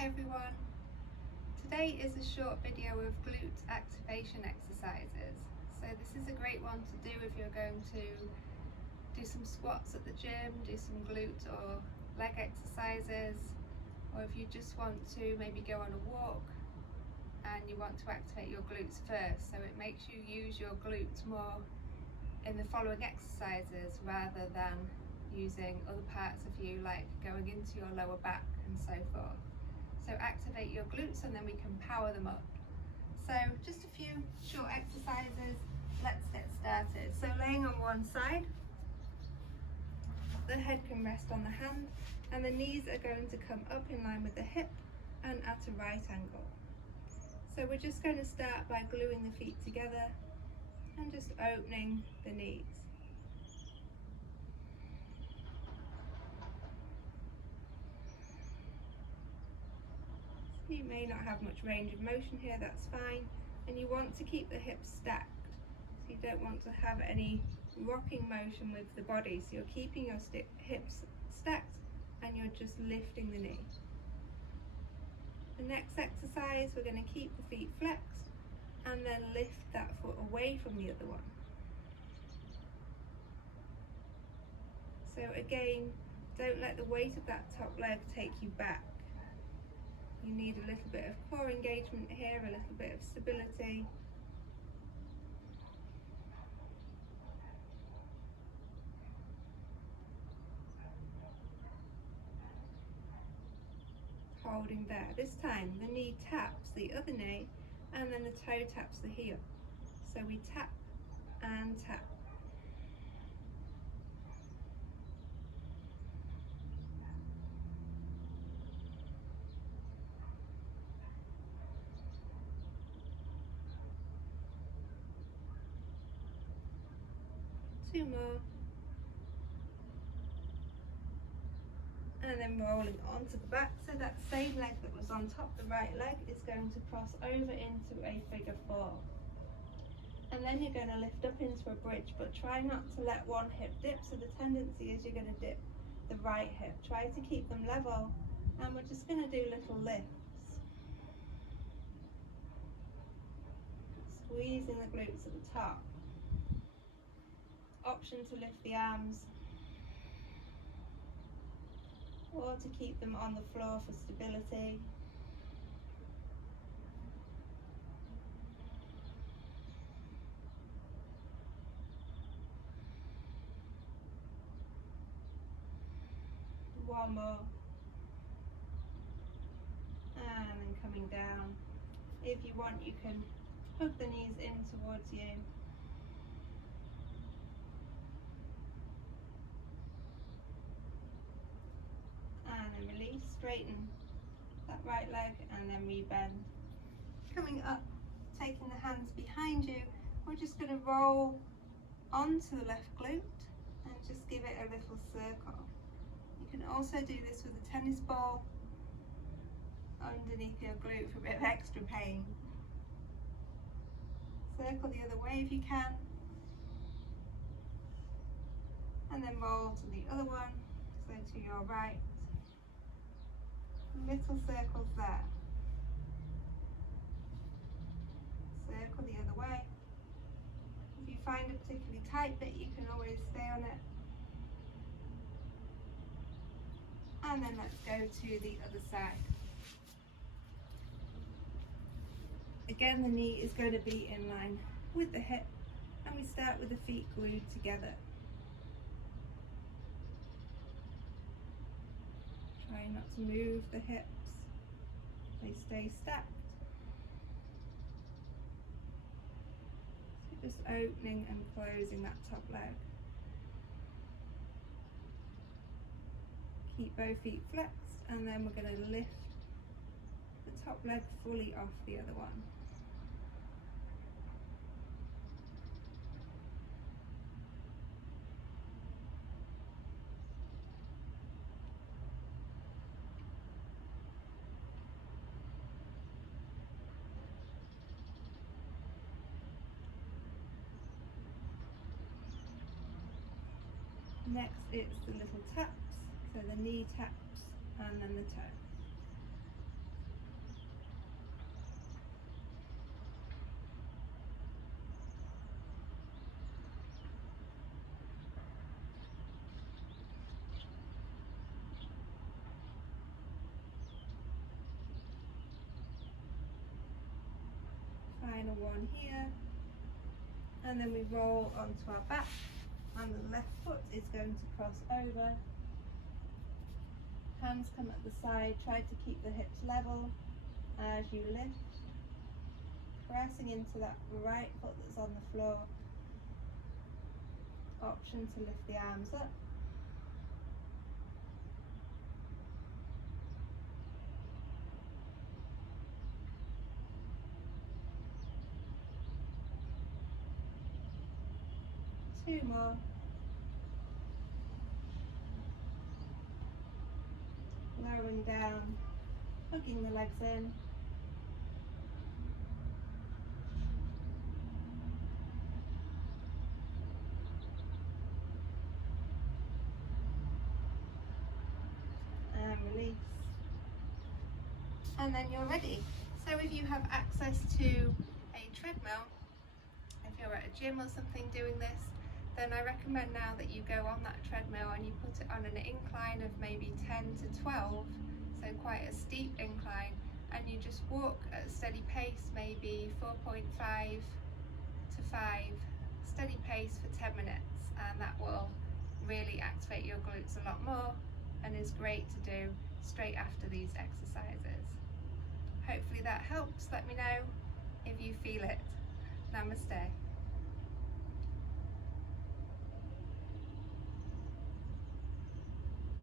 Hi everyone! Today is a short video of glute activation exercises. So this is a great one to do if you're going to do some squats at the gym, do some glute or leg exercises, or if you just want to maybe go on a walk and you want to activate your glutes first. So it makes you use your glutes more in the following exercises rather than using other parts of you like going into your lower back and so forth. So activate your glutes and then we can power them up. So just a few short exercises. Let's get started. So laying on one side, the head can rest on the hand and the knees are going to come up in line with the hip and at a right angle. So we're just going to start by gluing the feet together and just opening the knees. You may not have much range of motion here, that's fine. And you want to keep the hips stacked. So you don't want to have any rocking motion with the body. So you're keeping your hips stacked and you're just lifting the knee. The next exercise, we're going to keep the feet flexed and then lift that foot away from the other one. So again, don't let the weight of that top leg take you back. You need a little bit of core engagement here, a little bit of stability. Holding there. This time the knee taps the other knee and then the toe taps the heel. So we tap and tap. Two more. And then rolling onto the back. So that same leg that was on top, the right leg, is going to cross over into a figure four. And then you're going to lift up into a bridge, but try not to let one hip dip. So the tendency is you're going to dip the right hip. Try to keep them level. And we're just going to do little lifts. Squeezing the glutes at the top. Option to lift the arms or to keep them on the floor for stability. One more. And then coming down. If you want, you can hug the knees in towards you. And then release, straighten that right leg and then rebend. Coming up, taking the hands behind you, we're just going to roll onto the left glute and just give it a little circle. You can also do this with a tennis ball underneath your glute for a bit of extra pain. Circle the other way if you can. And then roll to the other one, so to your right. Little circles there. Circle the other way. If you find a particularly tight bit, you can always stay on it. And then let's go to the other side. Again, the knee is going to be in line with the hip, and we start with the feet glued together. Try not to move the hips, they stay stacked. So just opening and closing that top leg. Keep both feet flexed and then we're going to lift the top leg fully off the other one. Next it's the little taps, so the knee taps and then the toe. one here, and then we roll onto our back, and the left foot is going to cross over. Hands come at the side, try to keep the hips level as you lift, pressing into that right foot that's on the floor. Option to lift the arms up. Two more. Lowering down, hugging the legs in. And release. And then you're ready. So if you have access to a treadmill, if you're at a gym or something doing this, then I recommend now that you go on that treadmill and you put it on an incline of maybe 10 to 12, so quite a steep incline, and you just walk at a steady pace, maybe 4.5 to 5, steady pace for 10 minutes, and that will really activate your glutes a lot more and is great to do straight after these exercises. Hopefully that helps. Let me know if you feel it. Namaste.